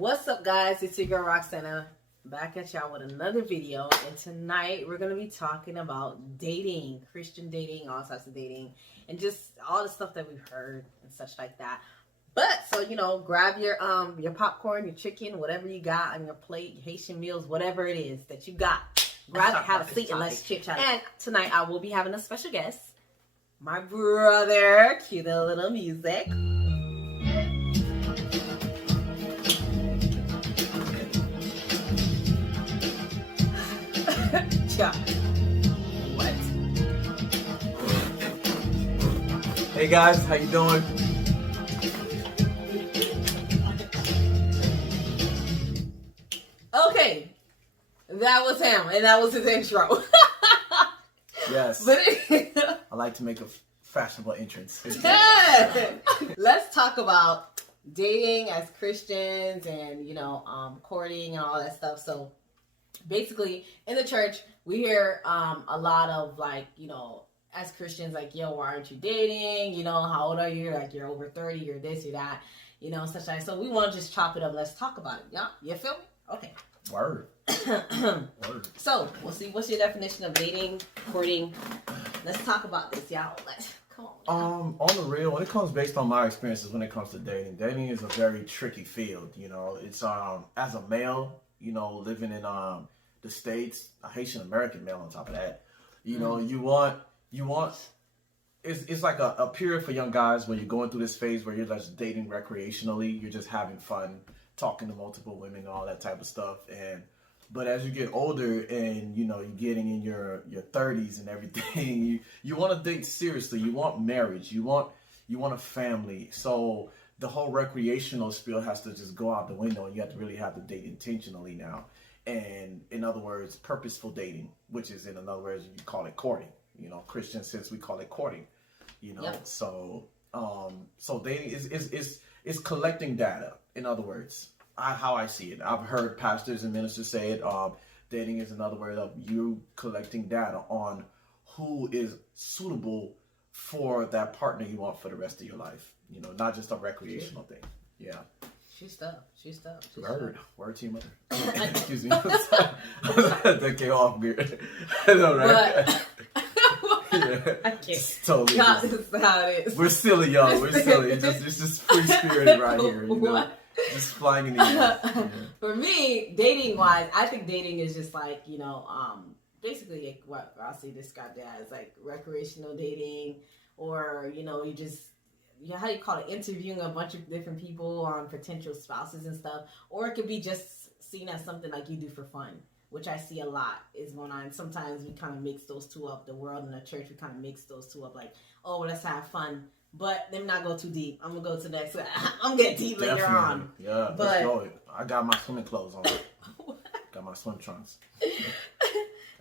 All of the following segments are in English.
What's up, guys? It's your girl Roxana back at y'all with another video, and tonight we're going to be talking about dating, Christian dating, all types of dating, and just all the stuff that we've heard and such like that. But so grab your popcorn, your chicken, whatever you got on your plate, Haitian meals, whatever it is that you got. Grab it, have a seat, and let's chit chat. And tonight I will be having a special guest, my brother. Cue the little music. Yeah. What? Hey guys, how you doing? Okay, that was him, and that was his intro. Yes. But I like to make a fashionable entrance. Let's talk about dating as Christians and courting and all that stuff. So basically, in the church, we hear a lot of as Christians, yo, why aren't you dating? How old are you? You're over 30, you're this, you're that, such like. So we want to just chop it up. Let's talk about it. Yeah, you feel me? Okay. Word. Word. So we'll see. What's your definition of dating, courting? Let's talk about this, y'all. Come on. On the real, when it comes based on my experiences, when it comes to dating is a very tricky field. It's as a male, living in the States, a Haitian American male on top of that. You want it's like a period for young guys when you're going through this phase where you're just dating recreationally, you're just having fun, talking to multiple women and all that type of stuff. But as you get older and you're getting in your 30s and everything, you want to date seriously. You want marriage. You want a family. So the whole recreational spiel has to just go out the window, and you have to really have to date intentionally now. And in other words, purposeful dating, which is in other words, you call it courting. Christian sense, we call it courting. Yep. So dating is collecting data. In other words, how I see it. I've heard pastors and ministers say it. Dating is another word of you collecting data on who is suitable for that partner you want for the rest of your life. Not just a recreational thing. Yeah. She's tough. Word to your mother. Excuse me. That came off weird. I know, right? But, yeah. I can't. It's totally. God, this is how it is. We're silly, y'all. We're silly. It's just free spirited right here. What? Just flying in the air. Yeah. For me, dating wise, I think dating is just basically what I'll say described as recreational dating, or you just how do you call it, interviewing a bunch of different people on potential spouses and stuff, or it could be just seen as something like you do for fun, which I see a lot is going on. Sometimes we kind of mix those two up. The world and the church, we kind of mix those two up. Let's have fun. But let me not go too deep. I'm going to go to the next. I'm going to get deep later on. Yeah, but let's go. I got my swimming clothes on. Got my swim trunks.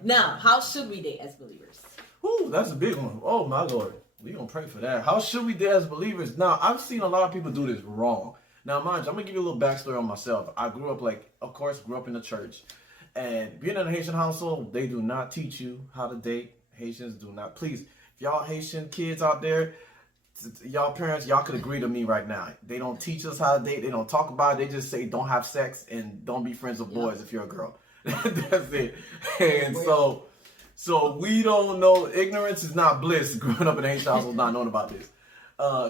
Now, how should we date as believers? Ooh, that's a big one. Oh, my Lord. We're going to pray for that. How should we date as believers? Now, I've seen a lot of people do this wrong. Now, mind you, I'm going to give you a little backstory on myself. I grew up in the church. And being in a Haitian household, they do not teach you how to date. Haitians do not. Please, if y'all Haitian kids out there, y'all parents, y'all could agree to me right now. They don't teach us how to date. They don't talk about it. They just say don't have sex and don't be friends with boys if you're a girl. That's it. And so we don't know. Ignorance is not bliss. Growing up in a Haitian household, not knowing about this.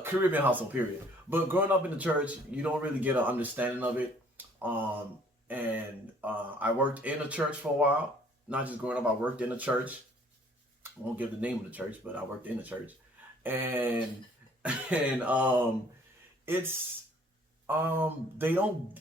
Caribbean household, period. But growing up in the church, you don't really get an understanding of it. I worked in a church for a while. Not just growing up, I worked in a church. I won't give the name of the church, but I worked in the church. And it's they don't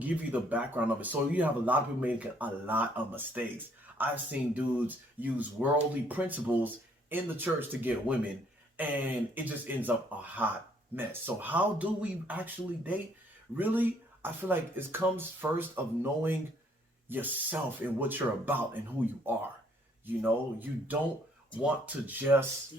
give you the background of it. So you have a lot of people making a lot of mistakes. I've seen dudes use worldly principles in the church to get women, and it just ends up a hot mess. So how do we actually date? Really, I feel like it comes first of knowing yourself and what you're about and who you are. You don't want to just,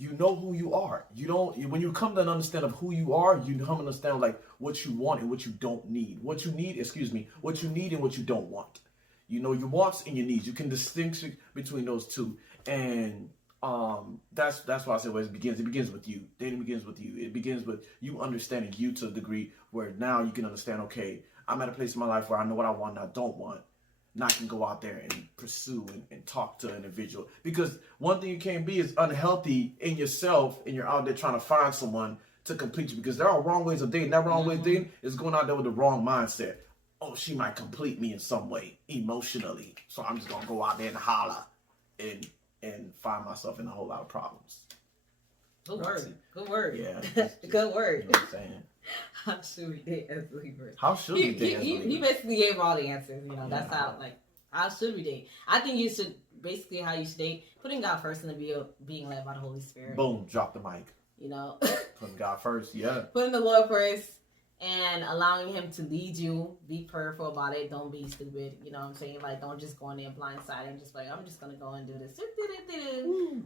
know who you are. When you come to an understanding of who you are, you come to understand what you want and what you don't need. What you need and what you don't want. Your wants and your needs. You can distinguish between those two. And That's why I said where it begins. It begins with you. Dating begins with you. It begins with you understanding you to a degree where now you can understand, okay, I'm at a place in my life where I know what I want and I don't want. Now I can go out there and pursue and talk to an individual. Because one thing you can't be is unhealthy in yourself, and you're out there trying to find someone to complete you. Because there are wrong ways of dating. That wrong way of dating is going out there with the wrong mindset. Oh, she might complete me in some way emotionally, so I'm just gonna go out there and holler and find myself in a whole lot of problems. Good word. Good word. Yeah. Good word. You know what I'm saying? How should we date as believers? How should we date as believers? You basically gave all the answers. You know, that's how, like, how should we date? I think you should, basically how you should date, putting God first and being led by the Holy Spirit. Boom, drop the mic. You know? Putting God first, yeah. Putting the Lord first and allowing him to lead you. Be prayerful about it. Don't be stupid. You know what I'm saying? Like, don't just go in there blindsided and just like, I'm just going to go and do this.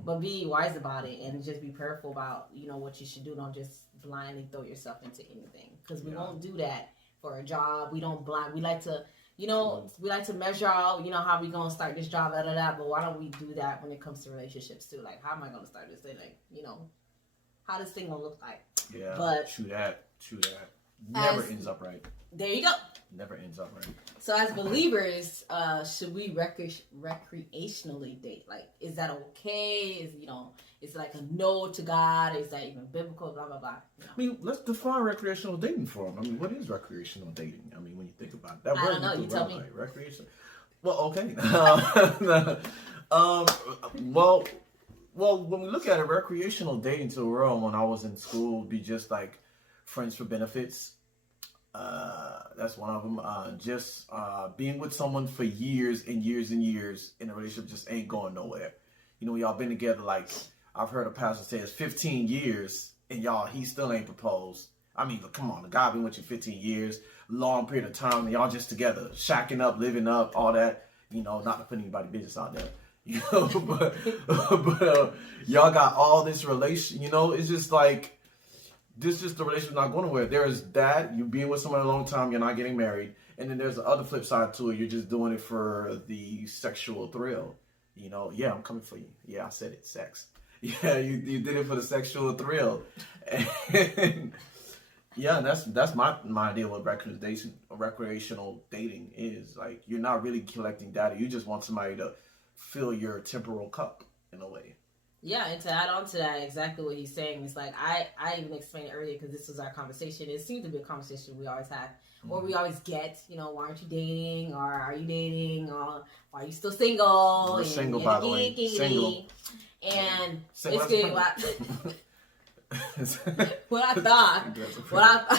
But be wise about it and just be prayerful about, you know, what you should do. Don't just blindly throw yourself into anything. Because we won't do that for a job. We don't we like to, you know, we like to measure out, you know, how we going to start this job, but why don't we do that when it comes to relationships too? Like, how am I going to start this thing? Like, you know, how this thing going to look like? Yeah, but true that. Never ends up right. There you go. Never ends up right. So as believers, should we recreationally date? Like, is that okay? Is, you know, is it like a no to God? Is that even biblical? Blah, blah, blah. You know? I mean, let's define recreational dating for them. I mean, what is recreational dating? I mean, when you think about it. That I don't know. You tell me. Recreation. Well, okay. Well, when we look at it, recreational dating to a realm when I was in school would be just like friends for benefits. That's one of them. Just being with someone for years and years and years in a relationship just ain't going nowhere. You know, y'all been together, like, I've heard a pastor say it's 15 years and he still ain't proposed. I mean, come on, the guy been with you 15 years, long period of time, and y'all just together, shacking up, living up, all that. You know, not to put anybody's business out there. You know, but y'all got all this relation. You know, it's just like, this is the relationship not going nowhere. There's that, you being with someone a long time, you're not getting married. And then there's the other flip side to it. You're just doing it for the sexual thrill. You know, yeah, I'm coming for you. Yeah, I said it, sex. Yeah, you did it for the sexual thrill. And yeah, that's my idea of what recreational dating is. Like, you're not really collecting data. You just want somebody to fill your temporal cup in a way. Yeah, and to add on to that, exactly what he's saying is like, I even explained it earlier because this was our conversation. It seemed to be a conversation we always have, or we always get, you know, why aren't you dating, or are you dating, or why are you still single? We're single, by the way. Single. And basically what I thought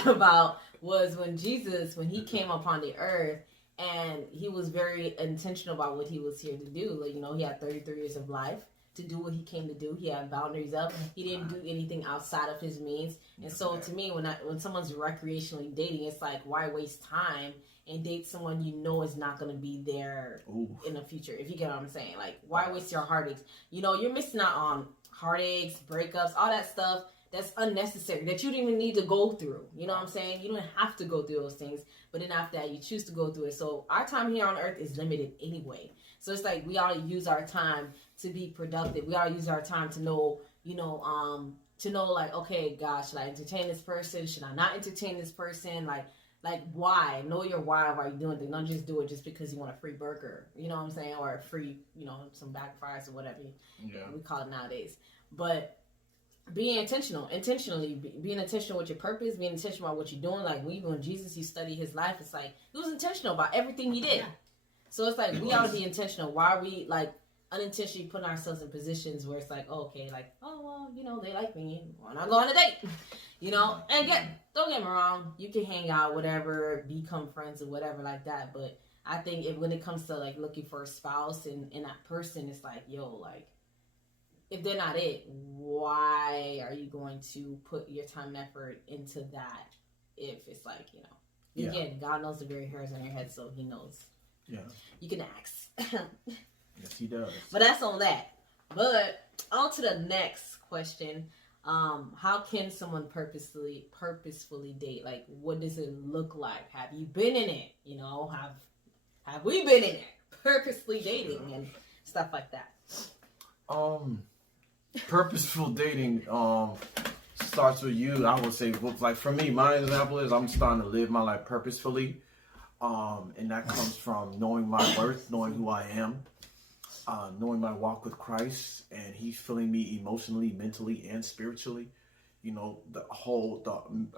about was when Jesus, when he came upon the earth, and he was very intentional about what he was here to do. Like, you know, he had 33 years of life to do what he came to do. He had boundaries up. He didn't do anything outside of his means. And so to me, when someone's recreationally dating, it's like, why waste time and date someone you know is not going to be there in the future, if you get what I'm saying. Like, why waste your heartaches? You know, you're missing out on heartaches, breakups, all that stuff that's unnecessary, that you didn't even need to go through. You know what I'm saying? You don't have to go through those things. But then after that, you choose to go through it. So our time here on earth is limited anyway. So it's like, we ought to use our time to be productive. We ought to use our time to know, like, okay, gosh, should I entertain this person? Should I not entertain this person? Like why? Know your why of why you're doing things. Don't just do it just because you want a free burger. You know what I'm saying? Or a free, you know, some back fries or whatever we call it nowadays. But being intentionally being intentional with your purpose, being intentional about what you're doing. Like, when Jesus, you study his life, it's like, he was intentional about everything he did. So it's like, we ought to be intentional. Why are we, like, unintentionally putting ourselves in positions where it's like, okay, like, oh, well, you know, they like me, why not go on a date? You know, and don't get me wrong, you can hang out, whatever, become friends or whatever like that, but I think when it comes to, like, looking for a spouse and that person, it's like, yo, like, if they're not it, why are you going to put your time and effort into that if it's like, you know, again, God knows the very hairs on your head, so he knows. Yeah. You can ask. Yes, he does. But that's on that. But on to the next question. How can someone purposefully date? Like, what does it look like? Have you been in it? You know, have we been in it? Purposely dating and stuff like that. Purposeful dating starts with you. I would say, like for me, my example is I'm starting to live my life purposefully, and that comes from knowing my worth, knowing who I am, knowing my walk with Christ, and He's filling me emotionally, mentally, and spiritually. You know, the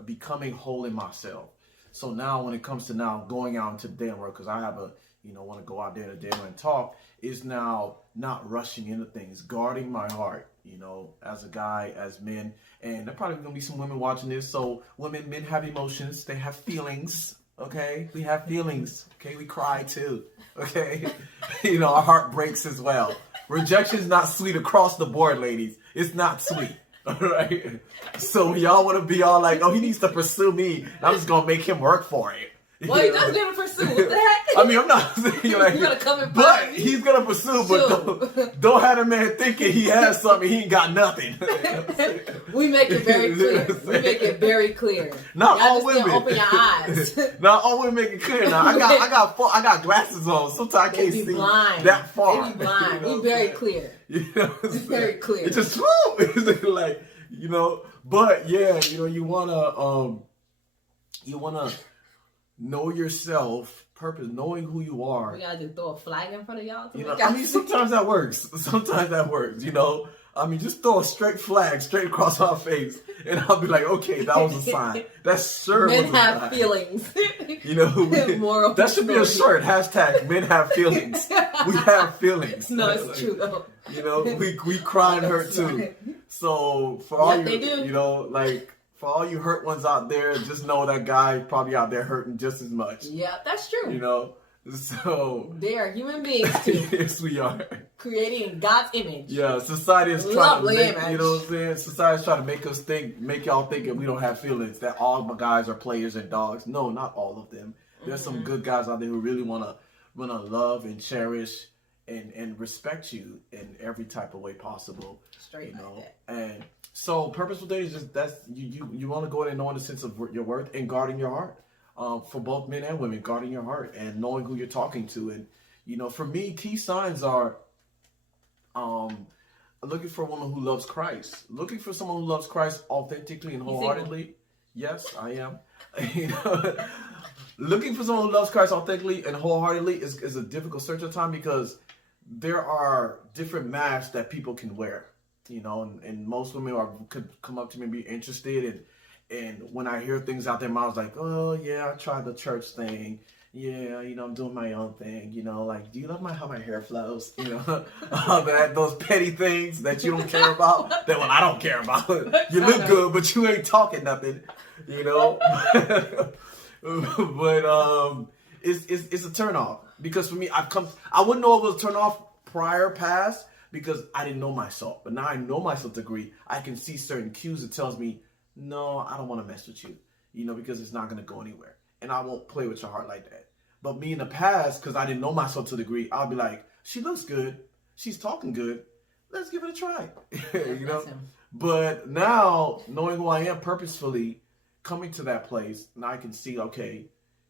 becoming whole in myself. So now, when it comes to now going out into the dating world, because I have a want to go out there to dinner and talk, is now not rushing into things, guarding my heart. You know, as a guy, as men, and there probably gonna be some women watching this. So men have emotions, they have feelings. Okay, we have feelings. Okay, we cry too. Okay, you know, our heart breaks as well. Rejection is not sweet across the board, ladies. It's not sweet. All right. So y'all want to be all like, oh, he needs to pursue me. I'm just gonna make him work for it. Well, he does gonna pursue. What the heck? I mean, I'm not saying like, you're gonna come and but he's gonna pursue. But don't have a man thinking he has something, he ain't got nothing. We make it very clear. We make it very clear. Not y'all all just women. Open your eyes. Not all women make it clear. Now I got glasses on. Sometimes I can't see blind. that far. They be blind. Be very clear. You know, it's very clear. It's just it's like, you know. But yeah, you know, you wanna know yourself, purpose, knowing who you are. We gotta just throw a flag in front of y'all. You know, I mean, sometimes that works. Sometimes that works. You know, I mean, just throw a straight flag straight across my face, and I'll be like, okay, that was a sign. That sure was a sign. Men have feelings. You know, that should be a shirt. Hashtag men have feelings. We have feelings. No, it's true though. You know, we cry and hurt too. So for all you know, like. For all you hurt ones out there, just know that guy probably out there hurting just as much. Yeah, that's true. You know, so they are human beings too. Yes, we are. Creating in God's image. Yeah, society is trying to make, image. you know what I'm saying? Society's trying to make y'all think that we don't have feelings, that all my guys are players and dogs. No, not all of them. There's some good guys out there who really wanna love and cherish and respect you in every type of way possible. Straight, you know, like that. And so purposeful dating is just that's you want to go in and knowing the sense of your worth and guarding your heart. For both men and women, guarding your heart and knowing who you're talking to. And you know, for me, key signs are looking for a woman who loves Christ, looking for someone who loves Christ authentically and wholeheartedly. Yes, I am. You know, looking for someone who loves Christ authentically and wholeheartedly is a difficult search at time because there are different masks that people can wear. You know, and most women could come up to me and be interested. And when I hear things out there, I was like, oh, yeah, I tried the church thing. Yeah, you know, I'm doing my own thing. You know, like, do you love how my hair flows? You know, all that, those petty things that you don't care about. That one I don't care about. You look good, but you ain't talking nothing. You know, but it's a turnoff because for me, I wouldn't know it was a turnoff past. Because I didn't know myself. But now I know myself to agree. I can see certain cues that tells me, no, I don't want to mess with you. You know, because it's not going to go anywhere. And I won't play with your heart like that. But me in the past, because I didn't know myself to the degree, I'll be like, she looks good. She's talking good. Let's give it a try. You know? But now, knowing who I am purposefully, coming to that place, now I can see, okay,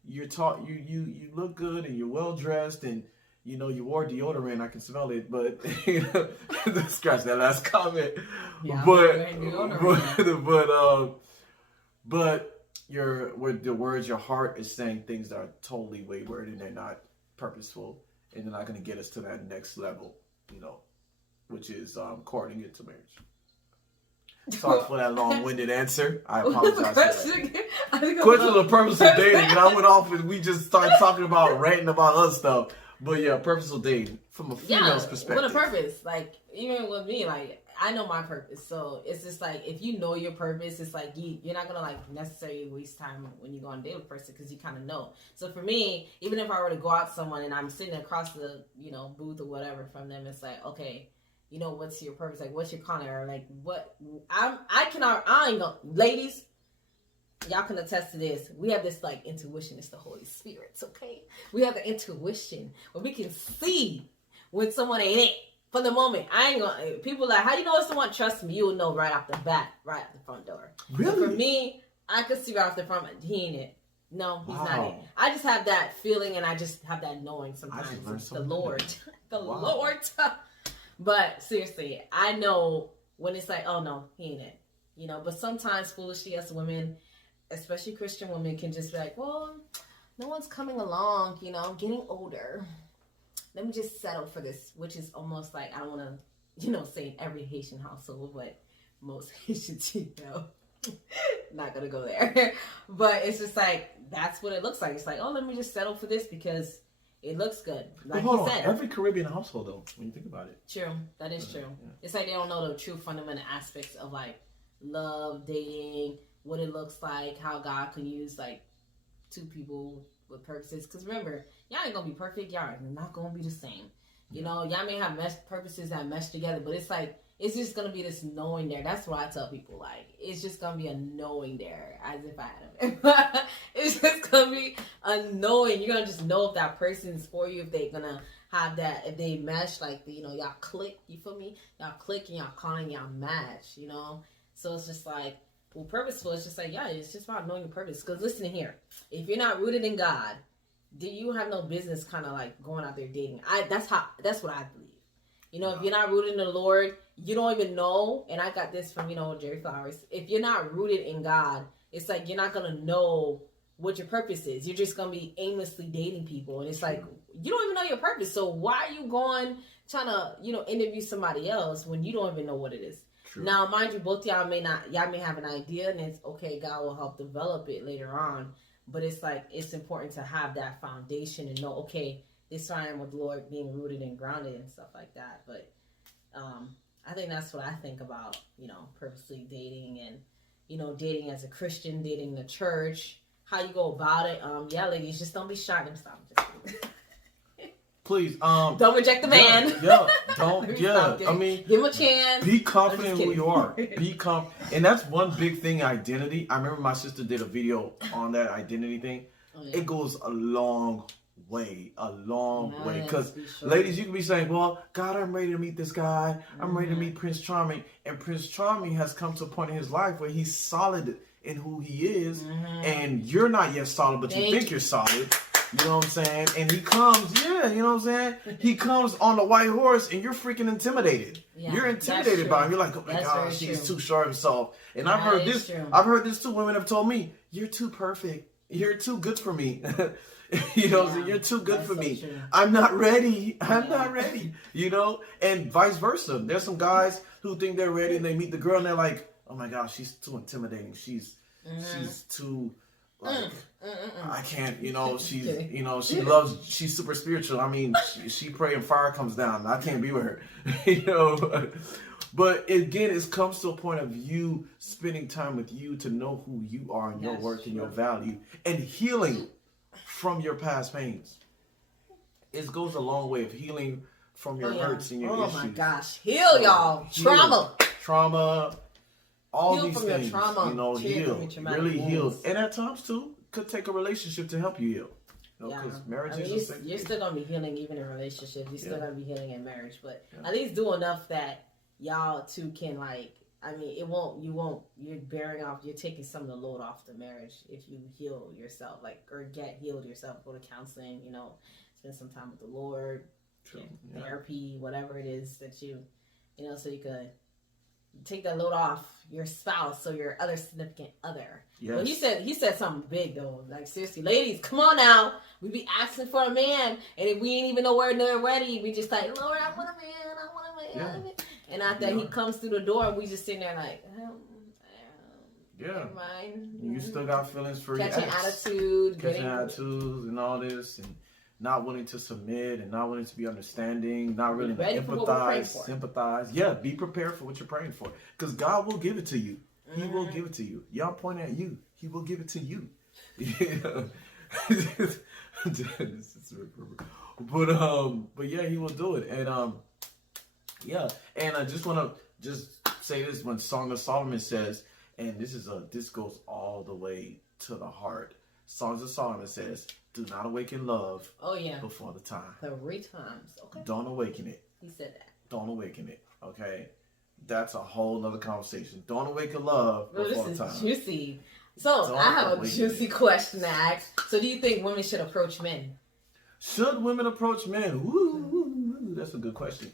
you look good and you're well dressed and you know, you wore deodorant. I can smell it, but you know, scratch that last comment. Yeah, but the words, your heart is saying things that are totally wayward and they're not purposeful, and they're not going to get us to that next level. You know, which is courting into marriage. Sorry for that long-winded answer. I apologize for that. Question of the purpose of dating, and I went off and we just started talking about ranting about other stuff. But yeah, purposeful dating from a female's perspective. With a purpose. Like, even with me, like, I know my purpose. So it's just like, if you know your purpose, it's like you're not going to like necessarily waste time when you go on a date with a person because you kind of know. So for me, even if I were to go out with someone and I'm sitting across the, you know, booth or whatever from them, it's like, okay, you know, what's your purpose? Like, what's your calling? Or like, what? I ain't know. Ladies, y'all can attest to this. We have this like intuition. It's the Holy Spirit, okay? We have the intuition where we can see when someone ain't it. For the moment, I ain't gonna. People like, how you know if someone trusts me? You'll know right off the bat, right at the front door. Really? So for me, I could see right off the front. He ain't it. No, he's not it. I just have that feeling, and I just have that knowing sometimes. The Lord, the Lord. But seriously, I know when it's like, oh no, he ain't it. You know, but sometimes foolishly us women, especially Christian women, can just be like, well, no one's coming along, you know, I'm getting older. Let me just settle for this, which is almost like, I don't want to, you know, say in every Haitian household, but most Haitians, you know, not going to go there. But it's just like, that's what it looks like. It's like, oh, let me just settle for this because it looks good. Like you said. Every Caribbean household, though, when you think about it. True. That is true. Yeah. It's like they don't know the true fundamental aspects of like love, dating, what it looks like, how God can use like two people with purposes. Because remember, y'all ain't gonna be perfect. Y'all are not gonna be the same. You know, y'all may have purposes that mesh together, but it's like, it's just gonna be this knowing there. That's what I tell people. Like, it's just gonna be a knowing there, as if I had them. It's just gonna be a knowing. You're gonna just know if that person's for you, if they're gonna have that, if they mesh, like, you know, y'all click. You feel me? Y'all click and y'all calling, y'all match. You know, so it's just like, well, purposeful. It's just like, yeah, it's just about knowing your purpose. Because listen here, if you're not rooted in God, then you have no business kind of like going out there dating. That's what I believe. You know, if you're not rooted in the Lord, you don't even know. And I got this from, you know, Jerry Flowers. If you're not rooted in God, it's like you're not going to know what your purpose is. You're just going to be aimlessly dating people. And it's like, you don't even know your purpose. So why are you going trying to, you know, interview somebody else when you don't even know what it is? True. Now, mind you, both y'all may have an idea, and it's okay, God will help develop it later on. But it's like, it's important to have that foundation and know, okay, this is why I am with the Lord, being rooted and grounded and stuff like that. But I think that's what I think about, you know, purposely dating and, you know, dating as a Christian, dating in the church, how you go about it. Yeah, ladies, just don't be shy. Stop. Please, don't reject the man. I mean, give him a chance. Be confident in who you are. And that's one big thing, identity. I remember my sister did a video on that identity thing. Oh, yeah. It goes a long way. Because ladies, you can be saying, well, God, I'm ready to meet this guy. I'm ready to meet Prince Charming. And Prince Charming has come to a point in his life where he's solid in who he is. And you're not yet solid, but you think you're solid. You know what I'm saying? And he comes, you know what I'm saying? He comes on the white horse and you're freaking intimidated. Yeah, you're intimidated by him. You're like, oh my gosh, he's too sure of himself. And I've heard this. True. I've heard this too. Women have told me, you're too perfect. You're too good for me. You know what I'm saying? You're too good for me. True. I'm not ready. I'm not ready. You know? And vice versa. There's some guys who think they're ready and they meet the girl and they're like, oh my gosh, she's too intimidating. She's too... Like, I can't, you know, she's, you know, she's super spiritual. I mean, she pray and fire comes down. I can't be with her, you know. But again, it comes to a point of you spending time with you to know who you are and your worth and your value and healing from your past pains. It goes a long way of healing from your hurts and your issues. Oh my gosh. Heal, y'all. Trauma. All heal these things, you know, really heal. And at times, too, could take a relationship to help you heal. You know, because marriage is you're still going to be healing even in relationships. You're still going to be healing in marriage. But at least do enough that y'all two can, like, I mean, you're bearing off, you're taking some of the load off the marriage if you heal yourself, like, or get healed yourself, go to counseling, you know, spend some time with the Lord, therapy, whatever it is that you know, so you could take that load off your spouse or your other significant other. Yes. Well, he said something big though. Like, seriously, ladies, come on now. We be asking for a man, and if we ain't even know where they're ready, we just like, Lord, I want a man. I want a man. Yeah. And after he comes through the door, we just sitting there like, never mind. You still got feelings for catching attitude, attitudes, and all this, and not willing to submit and not willing to be understanding, not willing to empathize, sympathize. Yeah, be prepared for what you're praying for. Because God will give it to you. He will give it to you. Y'all point at you. He will give it to you. But yeah, he will do it. And and I just want to say this when Song of Solomon says, and this goes all the way to the heart. Songs of Solomon says, do not awaken love before the time. 3 times. Okay. Don't awaken it. He said that. Don't awaken it. Okay? That's a whole other conversation. Don't awaken love before the time. This is juicy. So, I have a juicy question to ask. So, do you think women should approach men? Should women approach men? Ooh, that's a good question.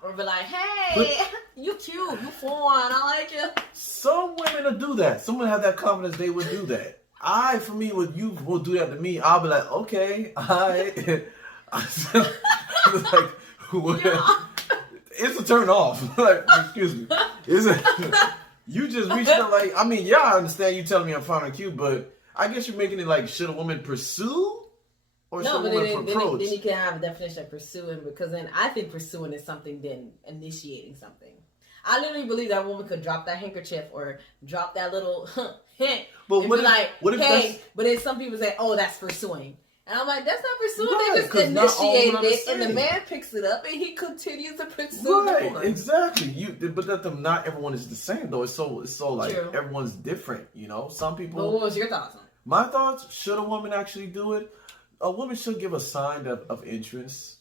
Or be like, hey, you cute, you fun, I like you. Some women will do that. Some women have that confidence they would do that. For me, when you will do that to me, I'll be like, okay, alright. It's like, what? Yeah. It's a turn off. Like, excuse me. You just reached out like, I mean, yeah, I understand you telling me I'm fine and cute, but I guess you're making it like, should a woman pursue? Or no, but then you can have a definition of pursuing, because then I think pursuing is something then initiating something. I literally believe that woman could drop that handkerchief or drop that little hint but and what be if, like, what if hey, but then some people say, oh, that's pursuing. And I'm like, that's not pursuing. Right, They just initiated it, and the saying. man picks it up, and he continues to pursue the woman. Exactly. But not everyone is the same though. It's so like True. Everyone's different. You know, some people. But what was your thoughts on it? My thoughts: should a woman actually do it? A woman should give a sign of interest.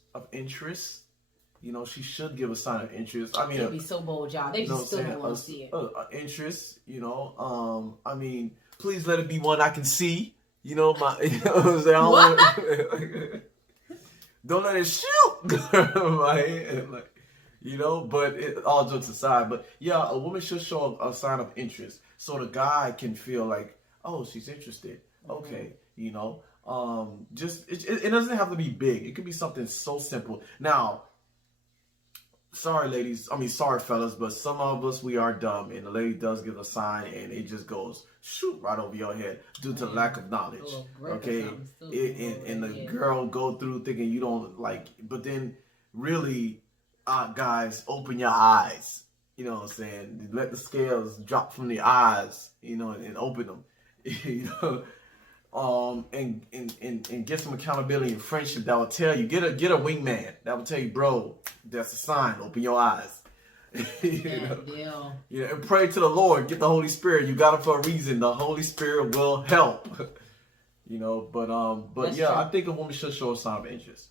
You know, she should give a sign of interest. I mean, they'd be so bold, y'all. They just still don't want to see it. Interest. You know, I mean, please let it be one I can see. You know, you know what I'm saying? What? Don't let it shoot my head, like, you know. But all jokes aside, but yeah, a woman should show a sign of interest, so the guy can feel like, oh, she's interested. Okay, you know. Just it doesn't have to be big. It could be something so simple. Now, sorry ladies, sorry fellas, but some of us, we are dumb, and the lady does give a sign and it just goes shoot right over your head due to lack of knowledge. Okay, and the girl go through thinking you don't like, but then really, guys, open your eyes. You know what I'm saying? Let the scales drop from the eyes, you know, and open them. You know. And get some accountability and friendship that will tell you, get a wingman that will tell you, bro, that's a sign, open your eyes. And pray to the Lord, get the Holy Spirit. You got it for a reason. The Holy Spirit will help. You know, but yeah, true. I think a woman should show a sign of interest.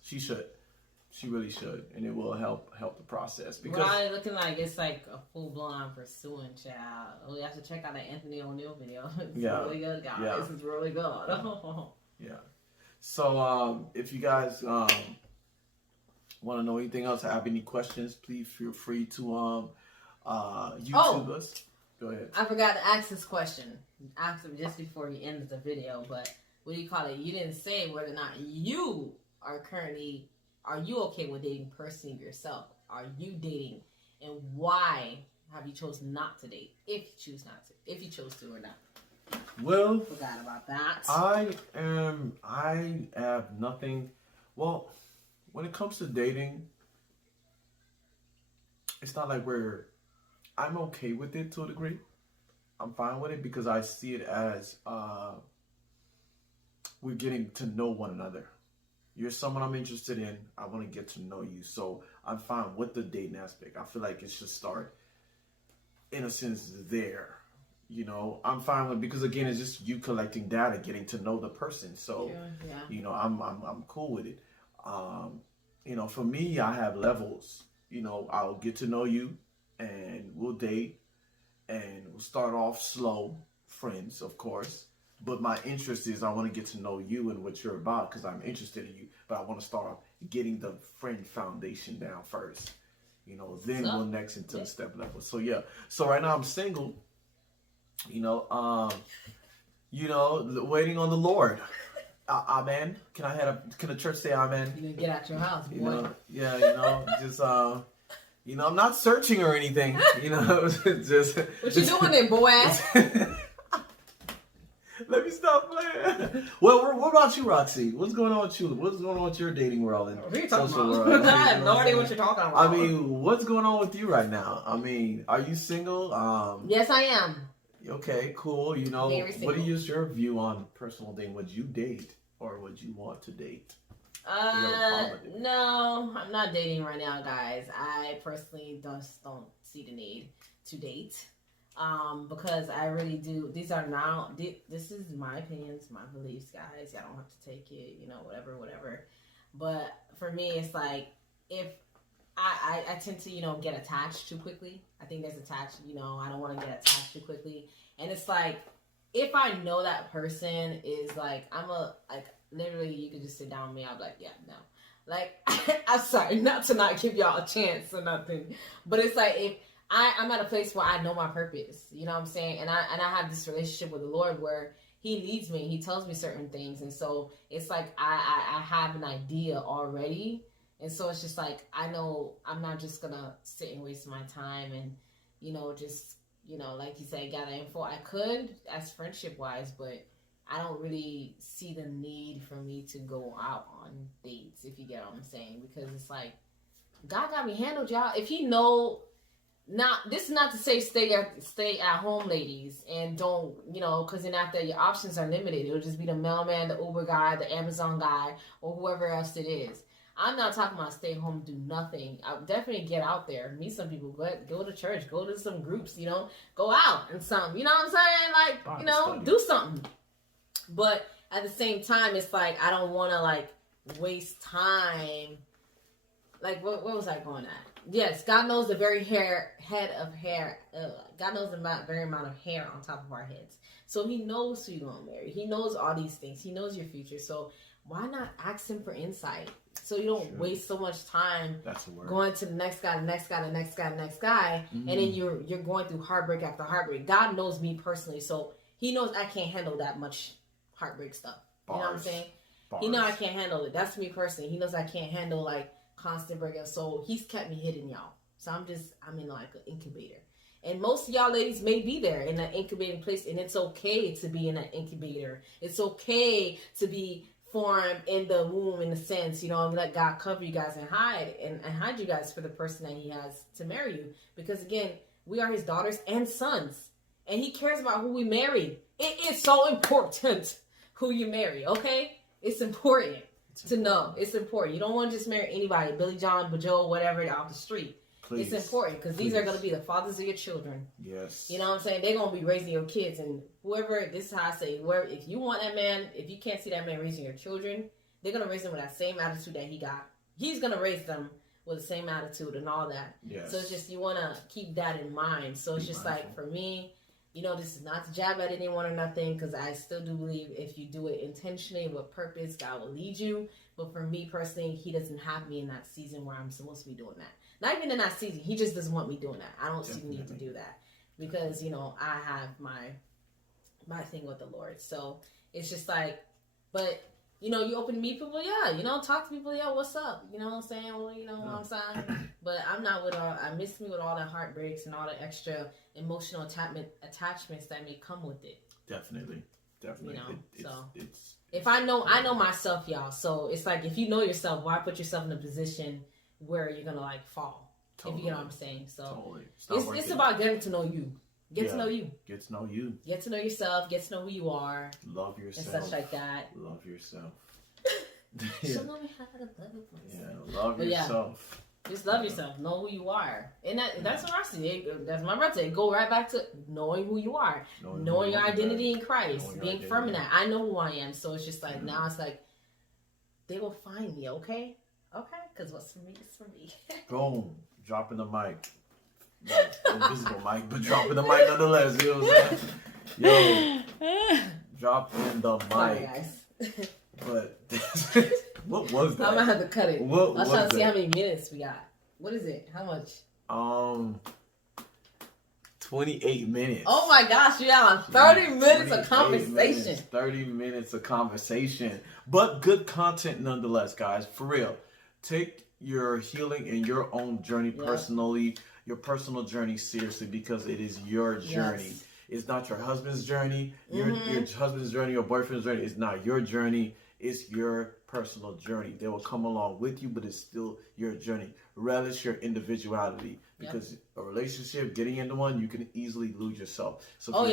She really should, and it will help the process. Because right, looking like it's like a full blown pursuing child. We have to check out the Anthony O'Neill video. It's really good, guys. Yeah. This is really good. Yeah. So if you guys want to know anything else, have any questions, please feel free to YouTube us. Go ahead. I forgot to ask this question. Asked him just before he ended the video, but what do you call it? You didn't say whether or not you are currently. Are you okay with dating personally yourself? Are you dating, and why have you chosen not to date? If you choose not to, if you chose to or not. Well, forgot about that. I have nothing. Well, when it comes to dating, it's not like I'm okay with it to a degree. I'm fine with it because I see it as we're getting to know one another. You're someone I'm interested in. I want to get to know you. So I'm fine with the dating aspect. I feel like it should start, in a sense, there. You know, I'm fine with, because again, it's just you collecting data, getting to know the person. So, yeah. You know, I'm cool with it. You know, for me, I have levels. You know, I'll get to know you, and we'll date, and we'll start off slow, friends, of course. But my interest is I want to get to know you and what you're about because I'm interested in you. But I want to start off getting the friend foundation down first. You know, then we'll next into the step level. So yeah. So right now I'm single. You know, waiting on the Lord. Amen. Can the church say amen? You get out your house, boy. You know, yeah. You know, just you know, I'm not searching or anything. You know, just what you doing there, boy? Let me stop playing. Well, what about you, Roxy? What's going on with you? What's going on with your dating world and social world? I have no idea what you're talking about. I mean, what's going on with you right now? I mean, are you single? Yes, I am. Okay, cool. You know, what is your view on personal dating? Would you date or would you want to date? No, I'm not dating right now, guys. I personally just don't see the need to date. Because I really do. This is my opinions, my beliefs, guys. Y'all don't have to take it, you know, whatever. But for me, it's like, if I tend to, you know, get attached too quickly. I think that's attached, you know, I don't want to get attached too quickly. And it's like, if I know that person is like, literally, you could just sit down with me, I'll be like, yeah, no. Like, I'm sorry, not to not give y'all a chance or nothing, but it's like if I'm at a place where I know my purpose, you know what I'm saying, and I have this relationship with the Lord where He leads me, He tells me certain things, and so it's like I have an idea already, and so it's just like I know I'm not just gonna sit and waste my time and just like you said, gather info. I could as friendship wise, but I don't really see the need for me to go out on dates, if you get what I'm saying, because it's like God got me handled, y'all. If He know, not this is not to say stay at home, ladies, and don't because then after your options are limited, it'll just be the mailman, the Uber guy, the Amazon guy, or whoever else it is. I'm not talking about stay home, do nothing. I'll definitely get out there, meet some people, go to church, go to some groups, go out and some, you know what I'm saying? Like, do something. But at the same time, it's like, I don't want to like waste time. Like, what was I going at? Yes, God knows the very head of hair. God knows the very amount of hair on top of our heads. So He knows who you're going to marry. He knows all these things. He knows your future. So why not ask Him for insight? So you don't waste so much time going to the next guy, the next guy, the next guy, the next guy, and then you're going through heartbreak after heartbreak. God knows me personally, so He knows I can't handle that much heartbreak stuff. You know what I'm saying? He knows I can't handle it. That's me personally. He knows I can't handle like constant breakup. So He's kept me hidden, y'all. So I'm in like an incubator. And most of y'all ladies may be there in that incubating place, and it's okay to be in that incubator. It's okay to be formed in the womb, in a sense, and let God cover you guys and hide you guys for the person that He has to marry you. Because again, we are His daughters and sons, and He cares about who we marry. It is so important who you marry, okay? It's important to know. It's important. You don't want to just marry anybody, Billy John, Bajo, whatever, off the street. Please. It's important because these are going to be the fathers of your children. Yes. You know what I'm saying? They're going to be raising your kids, and whoever, this is how I say, if you want that man, if you can't see that man raising your children, they're going to raise them with that same attitude that he got. He's going to raise them with the same attitude and all that. Yes. So it's just, you want to keep that in mind. So it's just like, for me, this is not to jab at anyone or nothing, because I still do believe if you do it intentionally with purpose, God will lead you. But for me personally, He doesn't have me in that season where I'm supposed to be doing that. Not even in that season. He just doesn't want me doing that. I don't see the need to do that because, I have my thing with the Lord. So it's just like, but, you open to meet people, talk to people, what's up? You know what I'm saying? Well, what I'm saying? But I'm not I miss me with all the heartbreaks and all the extra emotional attachments that may come with it. Definitely. If I know myself, y'all. So it's like, if you know yourself, why put yourself in a position where you're gonna like fall? Totally. If you get what I'm saying. So it's about getting to know you. Get to know you. Get to know you. Get to know yourself. Get to know who you are. Love yourself. And such like that. Love yourself. Show me how to love yourself. Yeah, love yourself. Just love yourself. Know who you are. And that's what I see. That's my birthday. Go right back to knowing who you are. Knowing your identity in Christ. Being firm in that. I know who I am. So it's just like, now it's like, they will find me, okay? Okay? Because what's for me is for me. Boom. Dropping the mic. Not invisible mic, but dropping the mic nonetheless. You know what I'm saying? Yo. Dropping the mic. Sorry, guys. But what was that? I'm gonna have to cut it. What I was trying to see how many minutes we got. What is it? How much? 28 minutes. Oh my gosh, you're on 30 minutes of conversation. 30 minutes of conversation. But good content nonetheless, guys. For real. Take your healing and your own journey personally, your personal journey seriously, because it is your journey. Yes. It's not your husband's journey, your husband's journey, your boyfriend's journey. It's not your journey. It's your personal journey. They will come along with you, but it's still your journey. Relish your individuality, because a relationship, getting into one, you can easily lose yourself. So if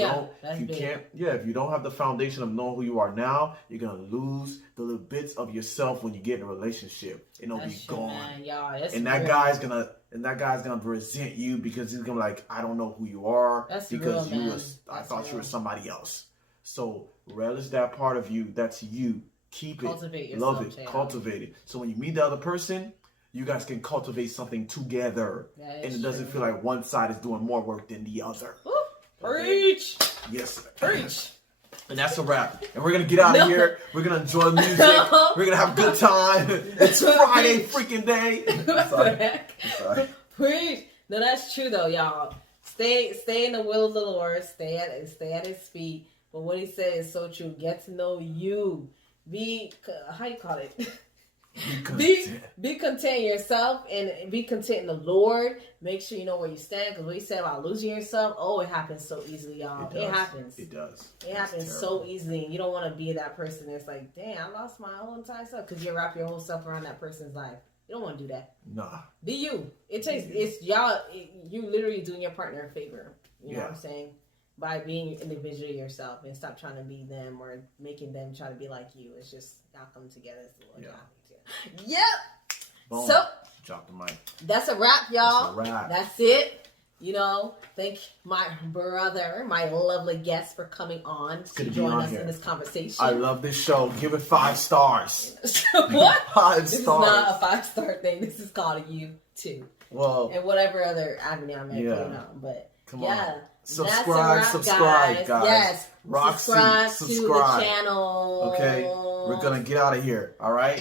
you don't have the foundation of knowing who you are now, you're gonna lose the little bits of yourself when you get in a relationship, and it'll be gone. And that guy's gonna resent you, because he's gonna be like, I don't know who you are, because I thought you were somebody else. So relish that part of you. That's you. Keep it, love it, cultivate it. So when you meet the other person, you guys can cultivate something together, and it doesn't feel like one side is doing more work than the other. Ooh, preach. Yes, preach. And that's a wrap. And we're going to get out of here. We're going to enjoy music. No. We're going to have a good time. It's Friday freaking day. Sorry. Preach. No, that's true though, y'all. Stay in the will of the Lord. Stay at His feet. But what He said is so true. Get to know you. Be, how you call it? Be content in yourself and be content in the Lord. Make sure you know where you stand, because what He said about losing yourself, it happens so easily, y'all. It happens. It does. It happens so easily. And you don't want to be that person that's like, dang, I lost my whole entire self, because you wrap your whole self around that person's life. You don't want to do that. Nah. Be you. It's y'all. You literally doing your partner a favor. You know what I'm saying? By being individually yourself and stop trying to be them or making them try to be like you. It's just y'all come together as the Lord. Yep. Boom. So drop the mic. That's a wrap, y'all. That's a wrap. That's it. Thank my brother, my lovely guest, for coming on to join us in this conversation. I love this show. Give it 5 stars. What? 5 This stars. is not a 5-star thing. This is called a U2. Well, and whatever other avenue I may put on. But come on. Subscribe, guys. Yes. Roxy, subscribe to the channel. Okay. We're going to get out of here. All right?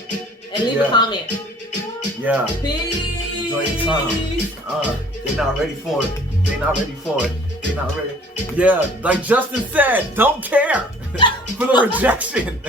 And leave a comment. Yeah. Peace. Enjoy your time. They're not ready for it. They're not ready for it. They're not ready. Yeah. Like Justin said, don't care for the rejection.